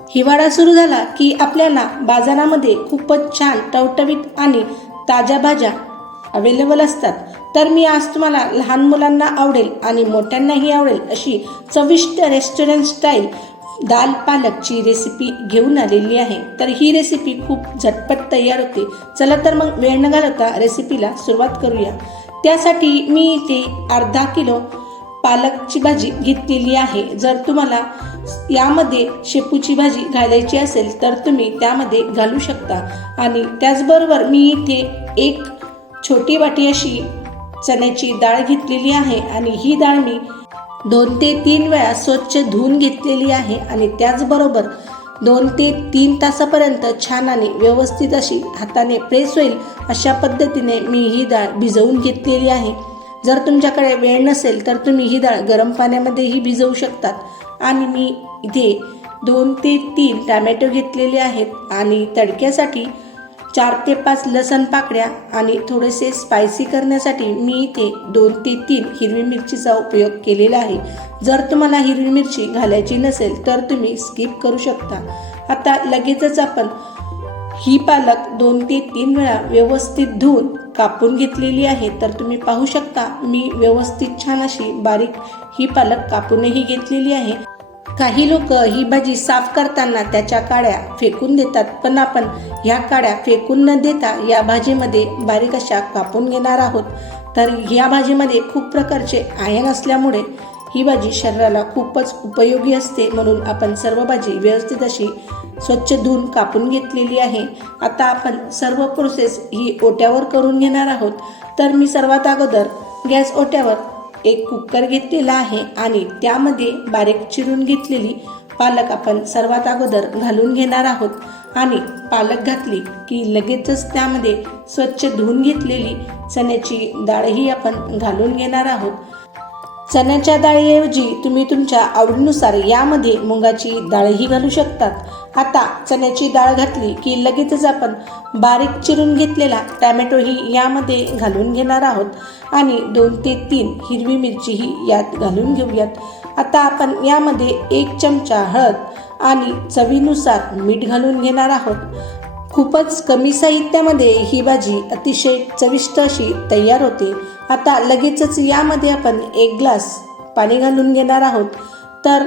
हिवाळा सुरू झाला की आपल्याला बाजारामध्ये खूपच छान टवटवीत आणि ताज्या भाज्या अवेलेबल असतात. तर मी आज तुम्हाला लहान मुलांना आवडेल आणि मोठ्यांनाही आवडेल अशी चविष्ट रेस्टॉरंट स्टाईल दाल पालकची रेसिपी घेऊन आलेली आहे. तर ही रेसिपी खूप झटपट तयार होते. चला तर मग वेळ न घालवता रेसिपीला सुरुवात करूया. त्यासाठी मी इथे अर्धा किलो पालकची भाजी घेतलेली आहे. जर तुम्हाला यामध्ये शेपूची भाजी घालायची असेल तर तुम्ही त्यामध्ये घालू शकता. आणि त्याचबरोबर मी इथे एक छोटी वाटी अशी चण्याची डाळ घेतलेली आहे आणि ही डाळ मी दोन ते तीन वेळा स्वच्छ धुवून घेतलेली आहे आणि त्याचबरोबर दोन ते तीन तासापर्यंत छान आणि व्यवस्थित अशी हाताने प्रेस होईल अशा पद्धतीने मी ही डाळ भिजवून घेतलेली आहे. जर तुमच्याकडे वेळ नसेल तर तुम्ही ही डाळ गरम पाण्यामध्येही भिजवू शकतात. आणि मी इथे दोन ते तीन टॅमॅटो घेतलेले आहेत. आणि तडक्यासाठी चार ते पाच लसण पाकड्या आणि थोडेसे स्पायसी करण्यासाठी मी इथे दोन ते तीन हिरवी मिरचीचा उपयोग केलेला आहे. जर तुम्हाला हिरवी मिरची घालायची नसेल तर तुम्ही स्किप करू शकता. आता लगेचच आपण ही पालक दोन ते तीन वेळा व्यवस्थित धुवून कापून घेतलेली आहे. तर तुम्ही पाहू शकता मी व्यवस्थित छान अशी बारीक ही पालक कापूनही घेतलेली आहे. काही लोक ही भाजी साफ करताना त्याच्या काड्या फेकून देतात पण आपण ह्या काड्या फेकून न देता या भाजीमध्ये बारीक अशा कापून घेणार आहोत. तर ह्या भाजीमध्ये खूप प्रकारचे आयन असल्यामुळे ही भाजी शरीराला खूपच उपयोगी असते म्हणून आपण सर्व भाजी व्यवस्थित अशी स्वच्छ धुवून कापून घेतलेली आहे. आता आपण सर्व प्रोसेस ही ओट्यावर करून घेणार आहोत. तर मी सर्वात अगोदर गॅस ओट्यावर एक कुकर घेतलेला आहे आणि त्यामध्ये बारीक चिरून घेतलेली पालक आपण सर्वात अगोदर घालून घेणार आहोत. आणि पालक घातली की लगेचच त्यामध्ये स्वच्छ धुवून घेतलेली चण्याची डाळही आपण घालून घेणार आहोत. चण्याच्या डाळीऐवजी तुम्ही तुमच्या आवडीनुसार यामध्ये मुगाची डाळही घालू शकतात. आता चण्याची डाळ घातली की लगेचच आपण बारीक चिरून घेतलेला टॅमॅटोही यामध्ये घालून घेणार आहोत. आणि दोन ते तीन हिरवी मिरचीही यात घालून घेऊयात. आता आपण यामध्ये एक चमचा हळद आणि चवीनुसार मीठ घालून घेणार आहोत. खूपच कमी साहित्यामध्ये ही भाजी अतिशय चविष्ट अशी तयार होते. आता लगेचच यामध्ये आपण एक ग्लास पाणी घालून घेणार आहोत. तर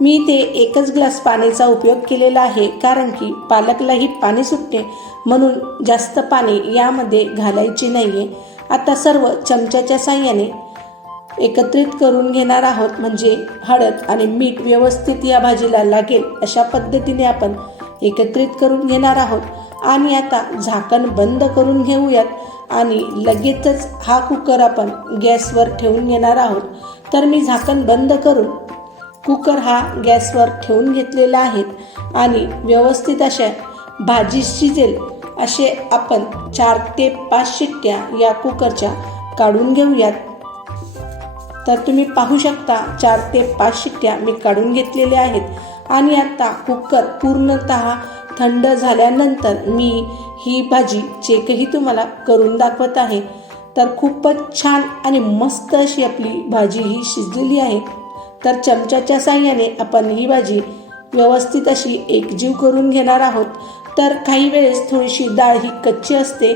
मी ते एकच ग्लास पाण्याचा उपयोग केलेला आहे कारण की पालकलाही पाणी सुटते म्हणून जास्त पाणी यामध्ये घालायचे नाही आहे आता सर्व चमच्याच्या साह्याने एकत्रित करून घेणार आहोत म्हणजे हळद आणि मीठ व्यवस्थित या भाजीला लागेल अशा पद्धतीने आपण एकत्रित करून घेणार आहोत. आणि आता झाकण बंद करून घेऊयात. आणि लगेचच हा कुकर आपण गॅसवर ठेवून घेणार आहोत. तर मी झाकण बंद करून कुकर हा गॅसवर ठेवून घेतलेला आहे आणि व्यवस्थित अशा भाजी शिजेल असे आपण चार ते पाच शिट्ट्या या कुकरच्या काढून घेऊयात. तर तुम्ही पाहू शकता चार ते पाच शिट्ट्या मी काढून घेतलेल्या आहेत. आणि आता कुकर पूर्णत थंड झाल्यानंतर मी ही भाजी चेकही तुम्हाला करून दाखवत आहे तर खूपच छान आणि मस्त अशी आपली भाजी ही शिजलेली आहे. तर चमच्याच्या साह्याने आपण ही भाजी व्यवस्थित अशी एकजीव करून घेणार आहोत. तर काही वेळेस थोडीशी डाळ ही कच्ची असते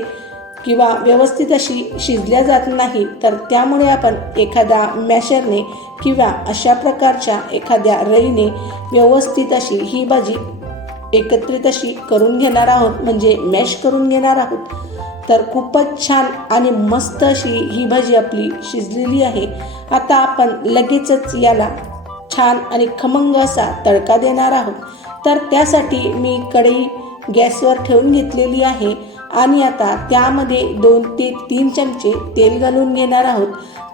किंवा व्यवस्थित अशी शिजल्या जात नाही तर त्यामुळे आपण एखाद्या मॅशरने किंवा अशा प्रकारच्या एखाद्या रईने व्यवस्थित अशी ही भाजी एकत्रित अशी करून घेणार आहोत म्हणजे मॅश करून घेणार आहोत. तर खूपच छान आणि मस्त अशी ही भाजी आपली शिजलेली आहे. आता आपण लगेचच याला छान आणि खमंग असा तडका देणार आहोत. तर त्यासाठी मी कढई गॅसवर ठेवून घेतलेली आहे आणि आता त्यामध्ये दोन ते तीन चमचे तेल घालून घेणार आहोत.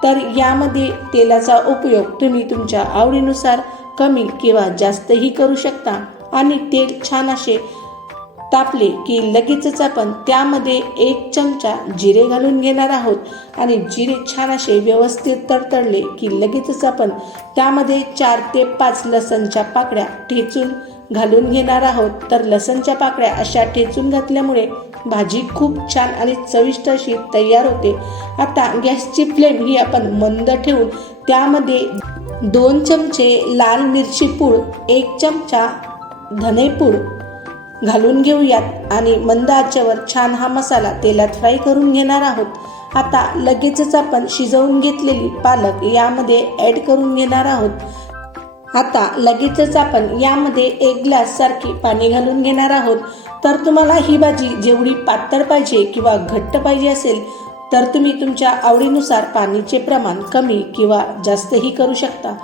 तर यामध्ये तेलाचा उपयोग तुम्ही तुमच्या आवडीनुसार कमी किंवा जास्तही करू शकता. आणि तेल छान असे तापले की लगेचच आपण त्यामध्ये एक चमचा जिरे घालून घेणार आहोत. आणि जिरे छान असे व्यवस्थित तडतडले की लगेचच आपण त्यामध्ये चार ते पाच लसणच्या पाकड्या ठेचून घालून घेणार आहोत. तर लसणच्या पाकड्या अशा ठेचून घातल्यामुळे भाजी खूप छान आणि चविष्ट अशी तयार होते. आता गॅसची फ्लेम ही आपण मंद ठेवून त्यामध्ये दोन चमचे लाल मिरची पूड एक चमचा धनेपूड घालून घेऊयात आणि मंद आचेवर छान हा मसाला तेलात फ्राय करून घेणार आहोत. आता लगेचच आपण शिजवून घेतलेली पालक यामध्ये ॲड करून घेणार आहोत. आता लगेचच आपण यामध्ये एक ग्लास सारखी पाणी घालून घेणार आहोत. तर तुम्हाला ही भाजी जेवढी पातळ पाहिजे किंवा घट्ट पाहिजे असेल तर तुम्ही तुमच्या आवडीनुसार पाणीचे प्रमाण कमी किंवा जास्तही करू शकता.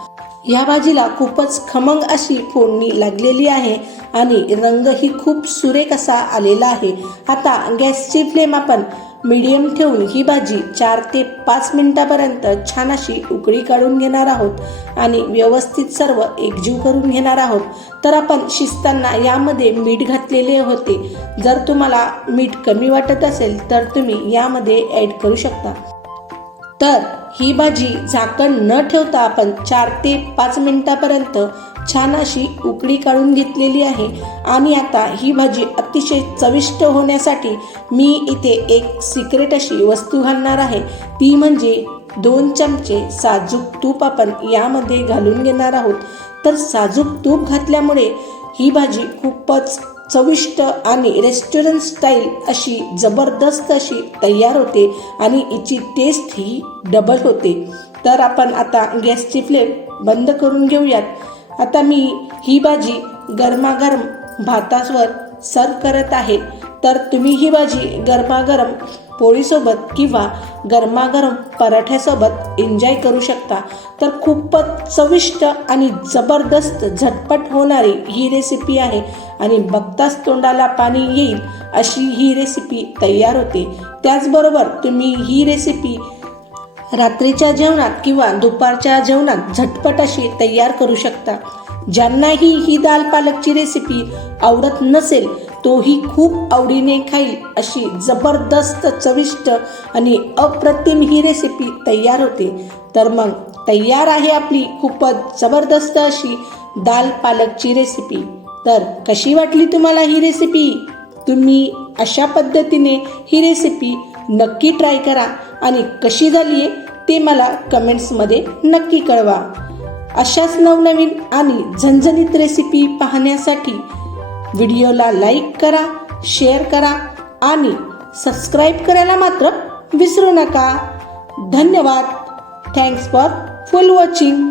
या भाजीला खूपच खमंग अशी फोडणी लागलेली आहे आणि रंगही खूप सुरेख असा आलेला आहे. आता गॅसची फ्लेम आपण मीडियम ठेवून ही भाजी चार ते पाच मिनिटापर्यंत छान अशी उकळी काढून घेणार आहोत आणि व्यवस्थित सर्व एकजीव करून घेणार आहोत. तर आपण शिजताना यामध्ये मीठ घातलेले होते. जर तुम्हाला मीठ कमी वाटत असेल तर तुम्ही यामध्ये ॲड करू शकता. तर ही भाजी झाकण न ठेवता आपण चार ते पाच मिनिटापर्यंत छान अशी उकळी काढून घेतलेली आहे. आणि आता ही भाजी अतिशय चविष्ट होण्यासाठी मी इथे एक सिक्रेट अशी वस्तू घालणार आहे. ती म्हणजे दोन चमचे साजूक तूप आपण यामध्ये घालून घेणार आहोत. तर साजूक तूप घातल्यामुळे ही भाजी खूपच चविष्ट आणि रेस्टॉरंट स्टाईल अशी जबरदस्त अशी तयार होते आणि हिची टेस्ट ही डबल होते. तर आपण आता गॅसची फ्लेम बंद करून घेऊयात. आता मी ही भाजी गरमागरम भातावर सर्व करत आहे. तर तुम्ही ही भाजी गरमागरम पोळीसोबत किंवा गरमागरम पराठ्यासोबत एन्जॉय करू शकता. तर खूपच चविष्ट आणि जबरदस्त झटपट होणारी ही रेसिपी आहे आणि बघताच तोंडाला पाणी येईल अशी ही रेसिपी तयार होते. त्याचबरोबर तुम्ही ही रेसिपी रात्रीच्या जेवणात किंवा दुपारच्या जेवणात झटपट अशी तयार करू शकता. ज्यांनाही ही दाल पालकची रेसिपी आवडत नसेल तोही खूप आवडीने खाईल अशी जबरदस्त चविष्ट आणि अप्रतिम ही रेसिपी तयार होते. तर मग तयार आहे आपली खूपच जबरदस्त अशी दाल पालकची रेसिपी तर कशी वाटली तुम्हाला ही रेसिपी तुम्ही अशा पद्धतीने ही रेसिपी नक्की ट्राय करा आणि कशी झाली आहे ते मला कमेंट्समध्ये नक्की कळवा. अशाच नवनवीन आणि झणझणीत रेसिपी पाहण्यासाठी व्हिडिओला लाईक करा शेअर करा आणि सबस्क्राईब करायला मात्र विसरू नका. धन्यवाद. Thanks for full watching